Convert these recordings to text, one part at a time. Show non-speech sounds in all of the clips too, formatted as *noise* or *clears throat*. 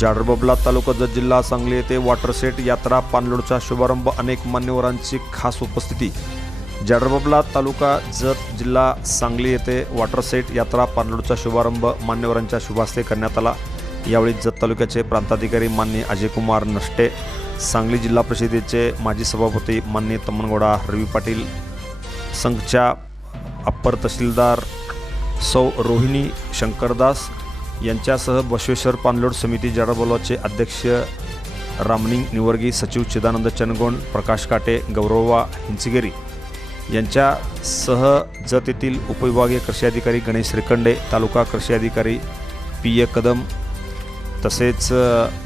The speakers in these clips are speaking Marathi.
जाडरबबला तालुका जत जिल्हा सांगली येथे वॉटरसेट यात्रा पाणलोडचा शुभारंभ अनेक मान्यवरांची खास उपस्थिती. जाडरबबला तालुका जत जिल्हा सांगली येथे वॉटरसेट यात्रा पाणलोडचा शुभारंभ मान्यवरांच्या शुभास्ते करण्यात आला. यावेळी जत तालुक्याचे प्रांताधिकारी मान्य अजयकुमार नष्टे सांगली जिल्हा परिषदेचे माजी सभापती मान्य तमनगोडा रवी पाटील संघच्या अप्पर तहसीलदार सौ रोहिणी शंकरदास यांच्यासह बसवेश्वर पाणलोट समिती जडबोलाचे अध्यक्ष रामनिंग निवर्गी सचिव चिदानंद चनगोंड प्रकाश काटे गौरवा हिंचगेरी यांच्यासह जत येथील उपविभागीय कृषी अधिकारी गणेश श्रीखंडे तालुका कृषी अधिकारी पी ए कदम तसेच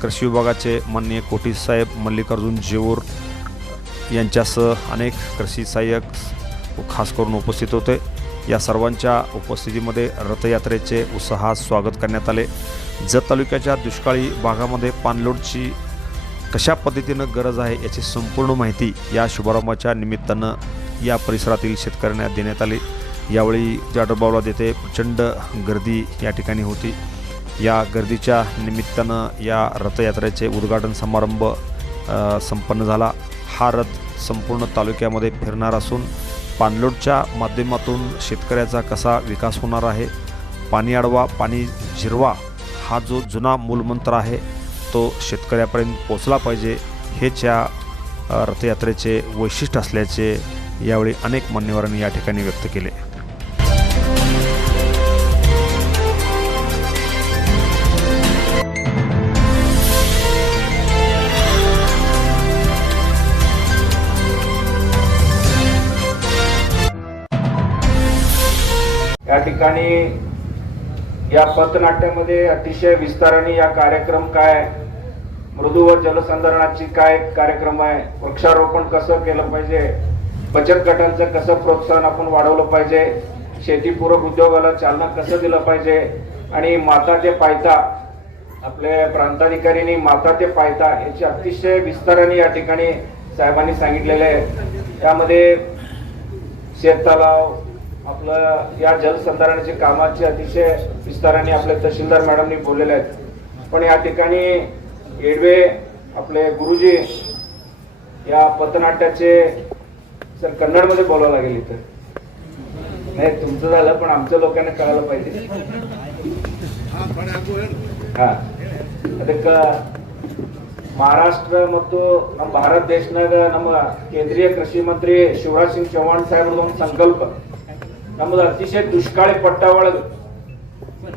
कृषी विभागाचे माननीय कोटी साहेब मल्लिकार्जुन जेऊर यांच्यासह अनेक कृषी सहाय्यक खास करून उपस्थित होते. या सर्वांच्या उपस्थितीमध्ये रथयात्रेचे उत्साहात स्वागत करण्यात आले. जत तालुक्याच्या दुष्काळी भागामध्ये पाणलोडची कशा पद्धतीनं गरज आहे याची संपूर्ण माहिती या शुभारंभाच्या निमित्तानं या परिसरातील शेतकऱ्यांना देण्यात आली. यावेळी जाडरबावला येथे प्रचंड गर्दी या ठिकाणी होती. या गर्दीच्या निमित्तानं या रथयात्रेचे उद्घाटन समारंभ संपन्न झाला. हा रथ संपूर्ण तालुक्यामध्ये फिरणार असून पाणलोटच्या माध्यमातून शेतकऱ्याचा कसा विकास होणार आहे? पाणी अडवा पाणी जिरवा हा जो जुना मूलमंत्र आहे तो शेतकऱ्यापर्यंत पोचला पाहिजे. हेच या रथयात्रेचे वैशिष्ट्य असल्याचे यावेळी अनेक मान्यवरांनी या ठिकाणी व्यक्त केले. ठिकाणी या पथनाट्यामध्ये अतिशय विस्ताराने या कार्यक्रम काय मृदू व जलसंधारणाची काय कार्यक्रम आहे? वृक्षारोपण कसं केलं पाहिजे? बचत गटांचं कसं प्रोत्साहन आपण वाढवलं पाहिजे? शेतीपूरक उद्योगाला चालना कसं दिलं पाहिजे? आणि माता ते पायता आपल्या प्रांताधिकारीनी माता ते पायता याची अतिशय विस्ताराने या ठिकाणी साहेबांनी सांगितलेले आहे. त्यामध्ये शेततलाव आपलं या जलसंधारणाच्या कामाचे अतिशय विस्ताराने आपले तहसीलदार मॅडमनी बोललेले आहेत पण या ठिकाणी येडवे आपले गुरुजी या पथनाट्याचे सर कन्नडमध्ये बोलावं लागेल इथं नाही तुमचं झालं पण आमच्या लोकांना कळायला पाहिजे ಹಾ ಅದಕ್ಕ ಮಹಾರಾಷ್ಟ್ರ ಮತ್ತು ನಮ್ಮ ಭಾರತ ದೇಶನಾಗ ನಮ್ಮ ಕೇಂದ್ರೀಯ ಕೃಷಿ ಮಂತ್ರಿ ಶಿವರಾಜ್ ಸಿಂಗ್ ಚೌಹಾಣ್ ಸಾಹೇಬ್ರದ್ದು ಒಂದು ಸಂಕಲ್ಪ ನಮ್ಮದು ಅತಿಶಯ ದುಷ್ಕಾಳಿ ಪಟ್ಟ ಒಳಗ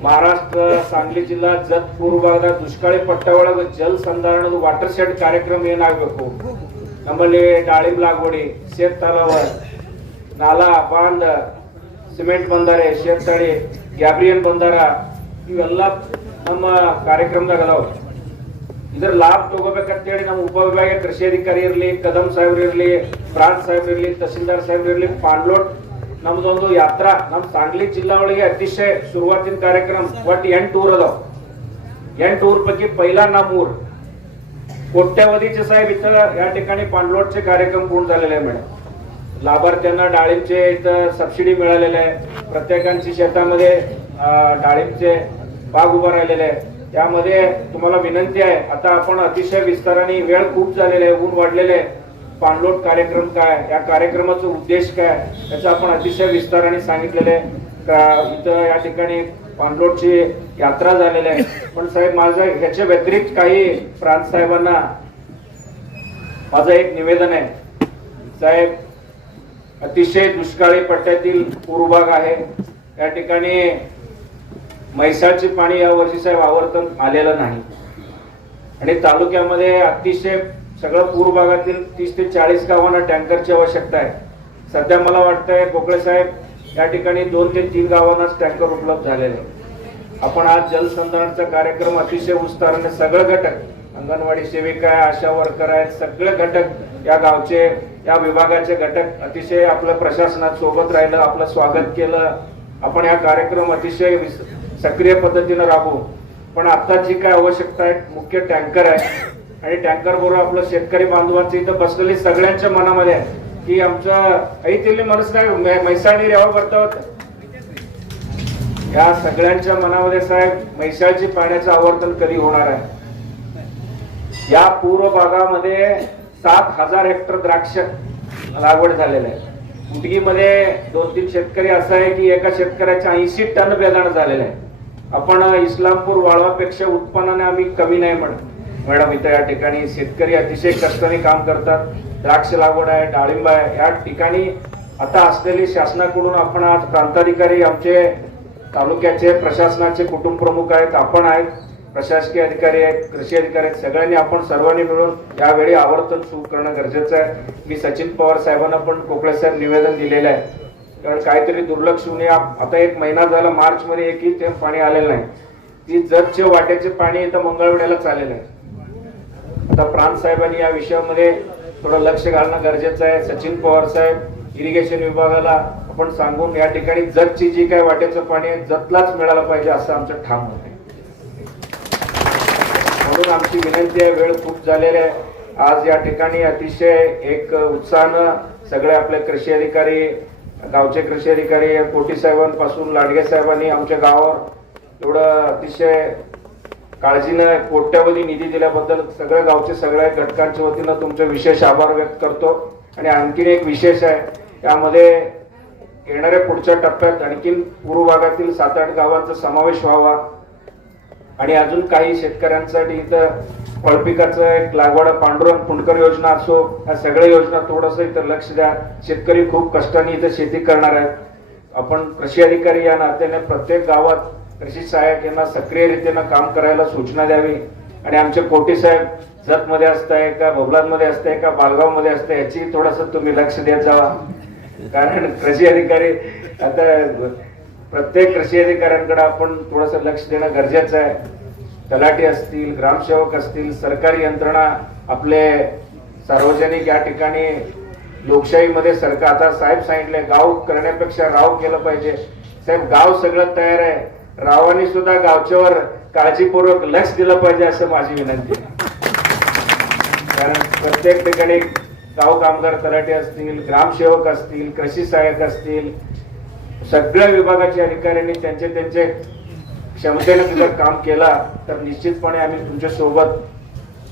ಮಹಾರಾಷ್ಟ್ರ, ಸಾಂಗ್ಲಿ ಜಿಲ್ಲಾ ಜತ್ ಪೂರ್ವ ಭಾಗದ ದುಷ್ಕಾಳಿ ಪಟ್ಟ ಒಳಗ ಜಲ್ ಸಂಧಾರಣದ ವಾಟರ್ ಶೆಡ್ ಕಾರ್ಯಕ್ರಮ ಏನಾಗಬೇಕು? ನಮ್ಮಲ್ಲಿ ದಾಳಿಂಬ ಲಾಗೋಡಿ ಸೇತ್ ತಲಾವ ನಾಲಾ ಬಾಂದ ಸಿಮೆಂಟ್ ಬಂದಾರೆ ಶೇರ್ತಳಿ ಗ್ಯಾಬ್ರಿಯನ್ ಬಂದಾರ, ಇವೆಲ್ಲ ನಮ್ಮ ಕಾರ್ಯಕ್ರಮದಾಗ ಅದಾವ. ಇದ್ರ ಲಾಭ ತಗೋಬೇಕಂತೇಳಿ ನಮ್ಮ ಉಪವಿಭಾಗೀಯ ಕೃಷಿ ಅಧಿಕಾರಿ ಇರಲಿ, ಕದಂ ಸಾಹೇಬ್ರು ಇರಲಿ ಪ್ರಾಂತ್ ಸಾಹೇಬ್ರು ಇರಲಿ, ತಹಸೀಲ್ದಾರ್ ಸಾಹೇಬ್ರು ಇರಲಿ ಪಾನ್ಲೋಟ್ ನಮ್ದೊಂದು ಯಾತ್ರಾ ನಮ್ ಸಾಂಗ್ಲಿ ಜಿಲ್ಲಾ ಒಳಗೆ ಅತಿಶಯ ಸುರುವಾತಿನ ಕಾರ್ಯಕ್ರಮ ಒಟ್ಟು ಎಂಟು ಊರ್ ಅದಾವ ಎಂಟು ಊರ್ पैकी पहिला नाम ऊर कोट्यावधीचे साहेब इथं या ठिकाणी पाणलोटचे कार्यक्रम पूर्ण झालेले आहे मॅडम लाभार्थ्यांना डाळिंबचे इथं सबसिडी मिळालेले आहे प्रत्येकांची शेतामध्ये अं, डाळिंबचे बाग उभा राहिलेले आहे त्यामध्ये तुम्हाला विनंती आहे आता आपण अतिशय विस्ताराने वेळ खूप झालेला आहे ऊन वाढलेले आहे पाणलोट कार्यक्रम काय या कार्यक्रमाचा उद्देश काय याचा आपण अतिशय विस्ताराने सांगितलेले आहे. का इथं या ठिकाणी पाणलोटची यात्रा झालेली आहे. पण साहेब माझं ह्याच्या व्यतिरिक्त काही प्रांत साहेबांना माझं एक निवेदन आहे. साहेब अतिशय दुष्काळी पट्ट्यातील पूर्वभाग आहे. या ठिकाणी म्हैसाळचे पाणी या वर्षी साहेब आवर्तन आलेलं नाही. आणि तालुक्यामध्ये अतिशय सगळं पूर्व भागातील तीस ते चाळीस गावांना टँकरची आवश्यकता आहे. सध्या मला वाटतंय कोकळे साहेब या ठिकाणी दोन ते तीन गावांनाच टँकर उपलब्ध झालेले आपण आज जलसंधारणचा कार्यक्रम अतिशय विस्ताराने सगळं घटक अंगणवाडी सेविका आहे आशा वर्कर आहेत सगळे घटक या गावचे या विभागाचे घटक अतिशय आपलं प्रशासनात सोबत राहिलं आपलं स्वागत केलं. आपण या कार्यक्रम अतिशय विस- सक्रिय पद्धतीनं राबवू. पण आता जी काय आवश्यकता आहे मुख्य टँकर आहे. आणि टँकर बरोबर आपलं शेतकरी बांधवांचं इथं बसलेले सगळ्यांच्या मनामध्ये आहे. की आमचं ऐतिल्य मनस काय मैसाळी रेवा करतात या सगळ्यांच्या मनामध्ये साहेब म्हैसाळची पाण्याचं आवर्तन कधी होणार आहे? या पूर्व भागामध्ये सात हजार हेक्टर द्राक्ष लागवड झालेलं आहे. कुटगीमध्ये दोन तीन शेतकरी असं आहे की एका शेतकऱ्याच्या ऐंशी टन बेदाण झालेलं आहे. आपण इस्लामपूर वाळवापेक्षा उत्पन्नाने आम्ही कमी नाही म्हणतो. मॅडम इथं या ठिकाणी शेतकरी अतिशय कष्टाने काम करतात. द्राक्ष लागवड आहे डाळिंब आहे. या ठिकाणी आता असलेली शासनाकडून आपण आज प्रांताधिकारी आमचे तालुक्याचे प्रशासनाचे कुटुंब प्रमुख आहेत आपण आहेत प्रशासकीय अधिकारी आहेत कृषी अधिकारी आहेत सगळ्यांनी आपण सर्वांनी मिळून यावेळी आवर्तन सुरू करणं गरजेचं आहे. मी सचिन पवार साहेबांना पण कोकळे साहेब निवेदन दिलेलं आहे. कारण काहीतरी दुर्लक्ष होऊन आता एक महिना झाला मार्चमध्ये एकही थेंब पाणी आलेलं नाही. ती जतचे वाट्याचे पाणी इथं मंगळवेड्याला चाललेलं आहे. आता प्रांत साहेबांनी या विषयामध्ये थोडं लक्ष घालणं गरजेचं आहे. सचिन पवार साहेब इरिगेशन विभागाला आपण सांगून या ठिकाणी जतची जी काय वाट्याचं पाणी आहे जतलाच मिळालं पाहिजे असं आमचं ठाम मत आहे. म्हणून आमची विनंती आहे वेळ खूप झालेली आहे. आज या ठिकाणी अतिशय एक उत्साहानं सगळे आपले कृषी अधिकारी गावचे कृषी अधिकारी कोटी साहेबांपासून लाडगे साहेबांनी आमच्या गावावर एवढं अतिशय काळजीनं कोट्यावधी निधी दिल्याबद्दल सगळ्या गावचे सगळ्या घटकांच्या वतीनं तुमचे विशेष आभार व्यक्त करतो. आणि आणखीन एक विशेष आहे त्यामध्ये येणाऱ्या पुढच्या टप्प्यात आणखीन पूर्व भागातील सात आठ गावांचा समावेश व्हावा. आणि अजून काही शेतकऱ्यांसाठी इथं फळपिकाचं एक लागवड पांडुरंग फुंडकर योजना असो या सगळ्या योजना थोडस इथं लक्ष द्या. शेतकरी खूप कष्टाने इथं शेती करणार आहेत. आपण कृषी अधिकारी या नात्याने प्रत्येक गावात कृषी सहाय्यक यांना सक्रियरित्यानं काम करायला सूचना द्यावी. आणि आमचे कोटी साहेब जतमध्ये असताय का मध्ये असताय का बालगावमध्ये असताय याची थोडंसं तुम्ही लक्ष देत जावा. कारण कृषी अधिकारी आता प्रत्येक कृषी अधिकाऱ्यांकडे आपण थोडंसं लक्ष देणं गरजेचं आहे. तलाठी असतील ग्रामसेवक असतील सरकारी यंत्रणा आपले सार्वजनिक या ठिकाणी लोकशाहीमध्ये सरकार आता साहेब सांगितले गाव करण्यापेक्षा राव केलं पाहिजे. साहेब गाव सगळं तयार आहे. रावांनी सुद्धा गावच्यावर काळजीपूर्वक लक्ष दिलं पाहिजे असं माझी विनंती आहे. कारण प्रत्येक ठिकाणी गाव कामगार तलाठी असतील ग्रामसेवक असतील कृषी सहाय्यक असतील सगळ्या विभागाच्या अधिकाऱ्यांनी त्यांचे त्यांचे क्षमतेने जर काम केला तर निश्चितपणे आम्ही तुमच्यासोबत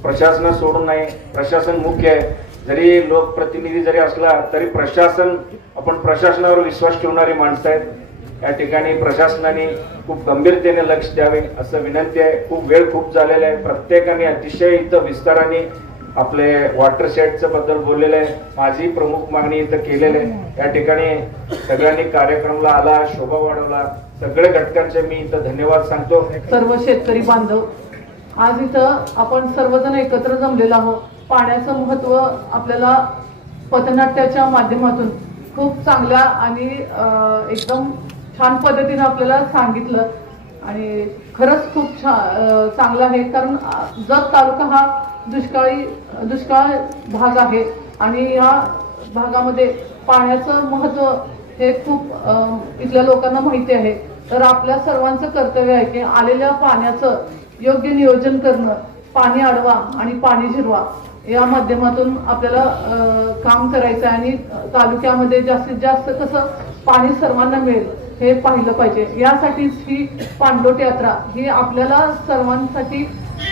प्रशासना सोडून नाही प्रशासन मुख्य आहे. जरी लोकप्रतिनिधी जरी असला तरी प्रशासन आपण प्रशासनावर विश्वास ठेवणारी माणसं आहेत. या ठिकाणी प्रशासनाने खूप गंभीरतेने लक्ष द्यावे असं विनंती आहे. खूप वेळ खूप झालेला आहे. प्रत्येकाने अतिशय इथं विस्ताराने आपले वॉटर शेडचं बद्दल बोललेलं आहे. माझी प्रमुख मागणी इथं केलेली आहे. या ठिकाणी सगळ्यांनी कार्यक्रमला आला शोभा वाढवला. सगळ्या घटकांचे मी इथं धन्यवाद सांगतो. सर्व शेतकरी बांधव आज इथं आपण सर्वजण एकत्र जमलेलो आहोत. पाण्याचं महत्त्व आपल्याला पथनाट्याच्या माध्यमातून खूप चांगल्या आणि एकदम छान पद्धतीनं आपल्याला सांगितलं. आणि खरंच खूप छा चांगलं आहे. कारण जत तालुका हा दुष्काळी दुष्काळ भाग आहे. आणि या भागामध्ये पाण्याचं महत्त्व हे खूप इथल्या लोकांना माहिती आहे. तर आपल्या सर्वांचं कर्तव्य आहे की आलेल्या पाण्याचं योग्य नियोजन करणं पाणी अडवा आणि पाणी झिरवा. या माध्यमातून आपल्याला काम करायचं आहे. आणि तालुक्यामध्ये जास्तीत जास्त कसं पाणी सर्वांना मिळेल. हे पाहिलं पाहिजे. यासाठीच ही पाणलोट यात्रा ही आपल्याला सर्वांसाठी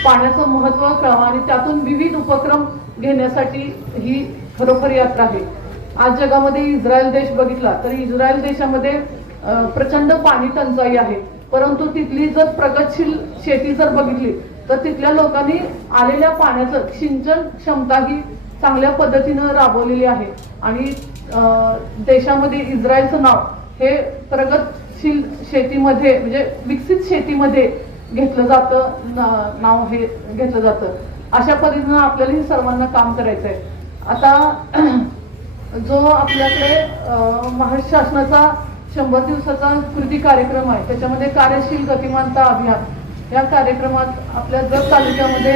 पाण्याचं महत्त्व कळावं आणि त्यातून विविध उपक्रम घेण्यासाठी ही खरोखर यात्रा आहे. आज जगामध्ये इस्रायल देश बघितला तर इस्रायल देशामध्ये प्रचंड पाणी टंचाई आहे. परंतु तिथली जर प्रगतशील शेती जर बघितली तर तिथल्या लोकांनी आलेल्या पाण्याचं सिंचन क्षमता ही चांगल्या पद्धतीनं राबवलेली आहे. आणि देशामध्ये इस्रायलचं नाव हे प्रगतशील शेतीमध्ये म्हणजे विकसित शेतीमध्ये घेतलं जातं ना- नाव हे घेतलं जातं. अशा पद्धतीनं आपल्याला हे सर्वांना काम करायचं आहे आता *clears throat* जो आपल्याकडे महाराष्ट्र शासनाचा शंभर दिवसाचा कृती कार्यक्रम आहे त्याच्यामध्ये कार्यशील गतिमानता अभियान या कार्यक्रमात आपल्या जत तालुक्यामध्ये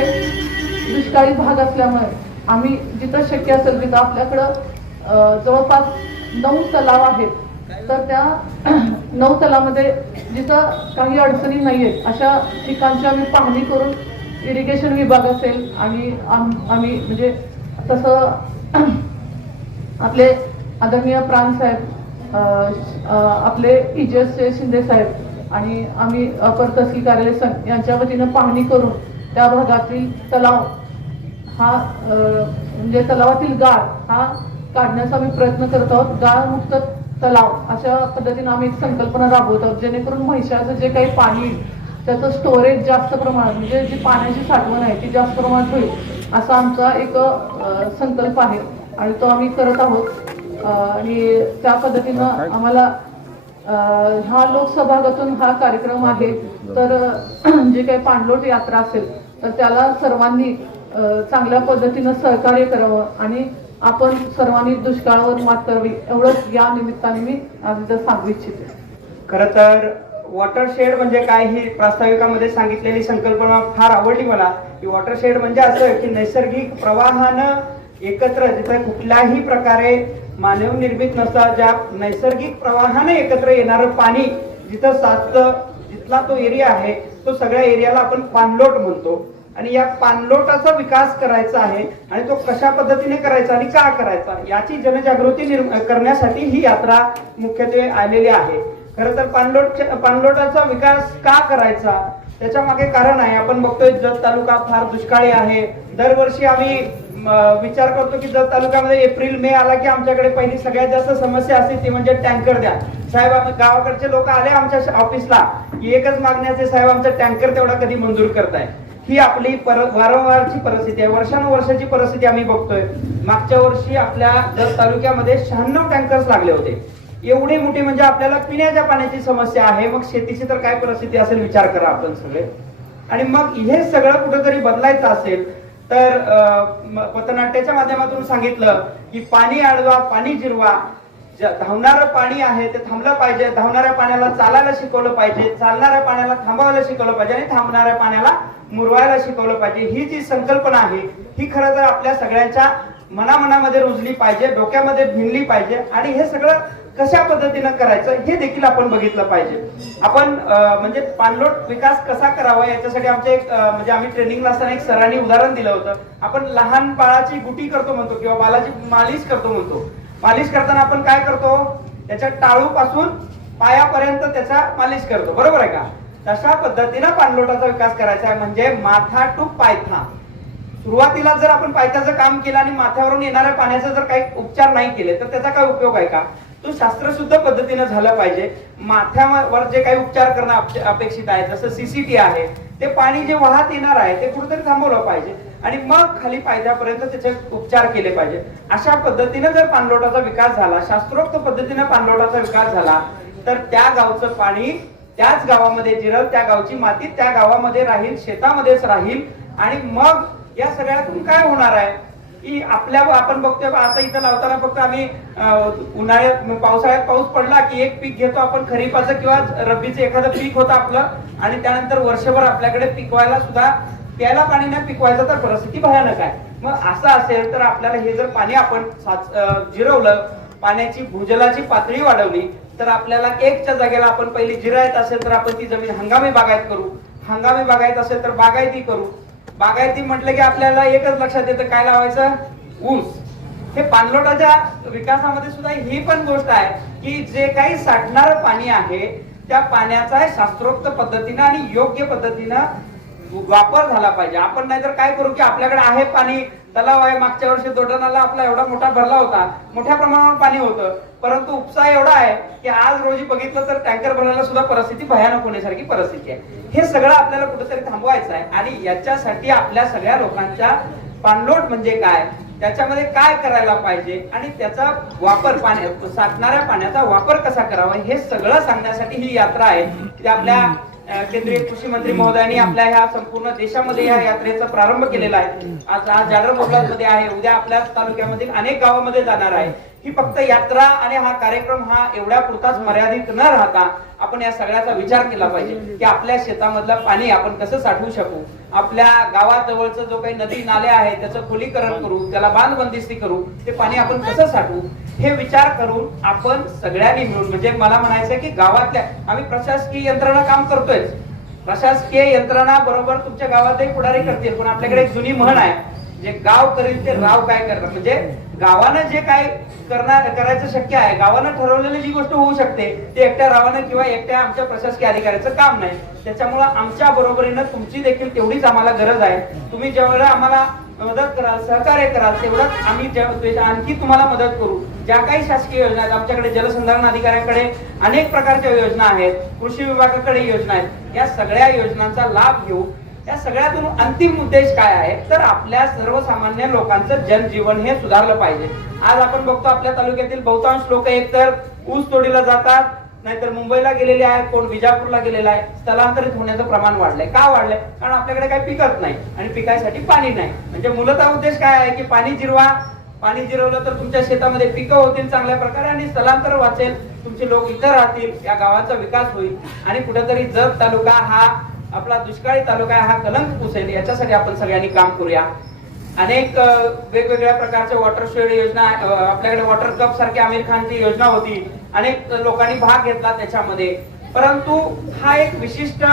दुष्काळी भाग असल्यामुळे आम्ही जिथं शक्य असेल तिथं आपल्याकडं जवळपास नऊ तलाव आहेत. तर त्या *clears throat* नऊ तलामध्ये जिथं काही अडचणी नाही आहेत अशा ठिकाणची आम्ही पाहणी करून इरिगेशन विभाग असेल आणि आम- आम्ही म्हणजे तसं *clears throat* आपले आदरणीय प्राण साहेब आपले इजसचे शिंदे साहेब आणि आम्ही अपर तहसील कार्यालय सं- यांच्या वतीनं पाहणी करून त्या भागातील तलाव हा म्हणजे तलावातील गाळ हा काढण्याचा आम्ही प्रयत्न करत आहोत. गाळमुक्त तलाव अशा पद्धतीने आम्ही एक संकल्पना राबवत आहोत जेणेकरून म्हैशाचं जे काही पाणी त्याचं स्टोरेज जास्त प्रमाणात म्हणजे जी पाण्याची साठवण आहे ती जास्त प्रमाणात होईल असा आमचा एक संकल्प आहे. आणि तो आम्ही करत आहोत. आणि त्या पद्धतीनं आम्हाला हा लोकसभागातून हा कार्यक्रम आहे. तर जे काही पाणलोट यात्रा असेल तर त्याला सर्वांनी चांगल्या पद्धतीनं सहकार्य करावं आणि आपण सर्वांनी दुष्काळावर मात करावी. एवढंच या निमित्ताने मी आज इथं सांगू इच्छिते. खरं तर वॉटरशेड म्हणजे काय ही प्रास्ताविकामध्ये सांगितलेली संकल्पना फार आवडली मला. की वॉटरशेड म्हणजे असं की नैसर्गिक प्रवाहानं एकत्र जिथं कुठल्याही प्रकारे मानव निर्मित नसता ज्या नैसर्गिक प्रवाहाने एकत्र येणारं पाणी जिथं साचलं जिथला तो एरिया आहे तो सगळ्या एरियाला आपण पाणलोट म्हणतो. आणि या पाणलोटाचा विकास करायचा आहे आणि तो कशा पद्धतीने करायचा आणि का करायचा याची जनजागृती करण्यासाठी ही यात्रा मुख्यत्वे आलेली आहे. खर तर पाणलोट पाणलोटाचा विकास का करायचा? त्याच्यामागे कारण आहे. आपण बघतोय जत तालुका फार दुष्काळी आहे. दरवर्षी आम्ही विचार करतो की जत तालुक्यामध्ये एप्रिल मे आला की आमच्याकडे पहिली सगळ्यात जास्त समस्या असते ती म्हणजे टँकर द्या. साहेब गावाकडचे लोक आले आमच्या ऑफिसला. एकच मागण्याचे साहेब आमचा टँकर तेवढा कधी मंजूर करताय? ही आपली पर वारंवारची परिस्थिती आहे. वर्षानुवर्षाची परिस्थिती आम्ही बघतोय. मागच्या वर्षी आपल्या जत तालुक्यामध्ये शहाण्णव टँकर्स लागले होते. एवढी मोठी म्हणजे आपल्याला पिण्याच्या पाण्याची समस्या आहे. मग शेतीची तर काय परिस्थिती असेल विचार करा आपण सगळे. आणि मग हे सगळं कुठेतरी बदलायचं असेल तर अं, पथनाट्याच्या माध्यमातून सांगितलं की पाणी अडवा पाणी जिरवा. धावणारं पाणी आहे ते थांबलं पाहिजे. धावणाऱ्या पाण्याला चालायला शिकवलं पाहिजे. चालणाऱ्या पाण्याला थांबवायला शिकवलं पाहिजे आणि थांबणाऱ्या पाण्याला मुरवायला शिकवलं पाहिजे. ही जी संकल्पना आहे ही खरं तर आपल्या सगळ्यांच्या मनामनामध्ये रुजली पाहिजे डोक्यामध्ये भिनली पाहिजे आणि हे सगळं कशा पद्धतीनं करायचं हे देखील आपण बघितलं पाहिजे. आपण म्हणजे पाणलोट विकास कसा करावा याच्यासाठी आमच्या एक म्हणजे आम्ही ट्रेनिंगला असताना एक सरांनी उदाहरण दिलं होतं. आपण लहान बाळाची गुटी करतो म्हणतो किंवा बालाची मालिश करतो म्हणतो. मालिश करताना आपण काय करतो? त्याच्या टाळू पासून पायापर्यंत त्याचा मालिश करतो. बरोबर आहे का? तशा पद्धतीनं पाणलोटाचा विकास करायचा आहे? म्हणजे माथा टू पायथा. सुरुवातीला जर आपण पायथ्याचं काम केलं आणि माथ्यावरून येणाऱ्या पाण्याचा जर काही उपचार नाही केले तर त्याचा काय उपयोग आहे का? तो शास्त्रशुद्ध पद्धतीनं झालं पाहिजे. माथ्यावर जे काही उपचार करणं अपेक्षित आहे जसं सीसीटी आहे ते पाणी जे वाहत येणार आहे ते कुठेतरी थांबवलं पाहिजे. आणि मग खाली पायथ्यापर्यंत त्याचे उपचार केले पाहिजे. अशा पद्धतीनं जर पाणलोटाचा विकास झाला शास्त्रोक्त पद्धतीनं पाणलोटाचा विकास झाला तर त्या गावचं पाणी त्याच गावामध्ये जिरल त्या गावची माती त्या गावामध्ये राहील शेतामध्येच राहील. आणि मग या सगळ्यातून काय होणार आहे? की आपल्या आपण बघतोय आता इथं लावताना फक्त आम्ही उन्हाळ्यात पावसाळ्यात पाऊस पडला की एक पीक घेतो आपण खरीपाचं किंवा रब्बीचं एखादं पीक होतं आपलं. आणि त्यानंतर वर्षभर आपल्याकडे पिकवायला सुद्धा प्यायला पाणी नाही पिकवायचं तर परिस्थिती भयानक आहे. मग असं असेल तर आपल्याला हे जर पाणी आपण साच- जिरवलं पाण्याची भूजलाची पातळी वाढवली तर आपल्याला एकच्या जागेला आपण पहिली जिरायत असेल तर आपण ती जमीन हंगामी बागायत करू. हंगामी बागायत असेल तर बागायती करू. बागायती म्हटलं की आपल्याला एकच लक्षात येतं काय लावायचं? ऊस. हे पाणलोटाच्या विकासामध्ये सुद्धा ही पण गोष्ट आहे की जे काही साठणारं पाणी आहे त्या पाण्याचा शास्त्रोक्त पद्धतीनं आणि योग्य पद्धतीनं वापर झाला पाहिजे. आपण नाहीतर काय करू की आपल्याकडे आहे पाणी तलाव आहे. मागच्या वर्षी दोडणाला आपला एवढा मोठा भरला होता. मोठ्या प्रमाणावर पाणी होतं. परंतु उपसा एवढा आहे की आज रोजी बघितलं तर टँकर बनवायला सुद्धा परिस्थिती भयानक होण्यासारखी परिस्थिती आहे. हे सगळं आपल्याला कुठेतरी थांबवायचं आहे आणि याच्यासाठी आपल्या सगळ्या लोकांच्या पाणलोट म्हणजे काय? त्याच्यामध्ये काय करायला पाहिजे? आणि त्याचा वापर पाण्या साठणाऱ्या पाण्याचा वापर कसा करावा? हे सगळं सांगण्यासाठी ही यात्रा आहे. की आपल्या केंद्रीय कृषी मंत्री महोदयांनी आपल्या ह्या संपूर्ण देशामध्ये या यात्रेचा प्रारंभ केलेला आहे. आज आज जाडरमध्ये आहे. उद्या आपल्याच तालुक्यामधील अनेक गावामध्ये जाणार आहे. ही फक्त यात्रा आणि हा कार्यक्रम हा एवढ्या पुरताच मर्यादित न राहता आपण या सगळ्याचा विचार केला पाहिजे की आपल्या शेतामधलं पाणी आपण कसं साठवू शकू? आपल्या गावाजवळचं जो काही नदी नाले आहे त्याचं खोलीकरण करू त्याला बांधबंदिस्ती करू ते पाणी आपण कसं साठवू? हे विचार करून आपण सगळ्यांनी मिळून म्हणजे मला म्हणायचं की गावातल्या आम्ही प्रशासकीय यंत्रणा काम करतोय प्रशासकीय यंत्रणा बरोबर तुमच्या गावातही पुढारी करतील पण आपल्याकडे एक जुनी म्हण आहे. जे गाव करील ते राव काय करणार म्हणजे गावानं जे काय करणार करायचं शक्य आहे गावानं ठरवलेली जी गोष्ट होऊ शकते ते एकट्या रावानं किंवा एकट्या आमच्या प्रशासकीय अधिकाऱ्याचं काम नाही. त्याच्यामुळं आमच्या बरोबरीनं तुमची देखील तेवढीच आम्हाला गरज आहे. तुम्ही जेवढं आम्हाला मदत कराल सहकार्य कराल तेवढंच आम्ही आणखी तुम्हाला मदत करू. ज्या काही शासकीय योजना आहेत आमच्याकडे जलसंधारण अधिकाऱ्यांकडे अनेक प्रकारच्या योजना आहेत कृषी विभागाकडे योजना आहेत. या सगळ्या योजनांचा लाभ घेऊ या सगळ्यातून अंतिम उद्देश काय आहे? तर आपल्या सर्वसामान्य लोकांचं जनजीवन हे सुधारलं पाहिजे. आज आपण बघतो आपल्या तालुक्यातील बहुतांश लोक एकतर ऊस तोडीला जातात नाहीतर मुंबईला गेलेले आहेत कोण विजापूरला गेलेला आहे. स्थलांतरित होण्याचं प्रमाण वाढलंय. का वाढलंय? कारण आपल्याकडे काही पिकत नाही आणि पिकायसाठी पाणी नाही. म्हणजे मूलतः उद्देश काय आहे की पाणी जिरवा. पाणी जिरवलं तर तुमच्या शेतामध्ये पिकं होतील चांगल्या प्रकारे आणि स्थलांतर वाचेल. तुमचे लोक इथं राहतील या गावाचा विकास होईल. आणि कुठेतरी जत तालुका हा आपला दुष्काळी तालुका आहे, हा कलंक पुसेल याच्यासाठी आपण सगळ्यांनी काम करूया. अनेक वेगवेगळ्या प्रकारच्या वॉटर शेड योजना आपल्याकडे वॉटर कप सारखी आमिर खानची योजना होती. अनेक लोकांनी भाग घेतला त्याच्यामध्ये. परंतु हा एक विशिष्ट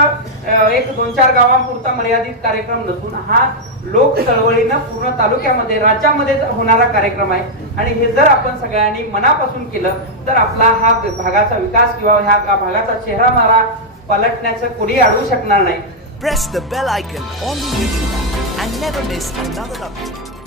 एक दोन चार गावांपुरता मर्यादित कार्यक्रम नसून हा लोक चळवळीनं पूर्ण तालुक्यामध्ये राज्यामध्ये होणारा कार्यक्रम आहे. आणि हे जर आपण सगळ्यांनी मनापासून केलं तर आपला हा भागाचा विकास किंवा ह्या भागाचा चेहरा मारा पलटण्याचं कोणी अडवू शकणार नाही press the bell icon on the YouTube app and never miss another update.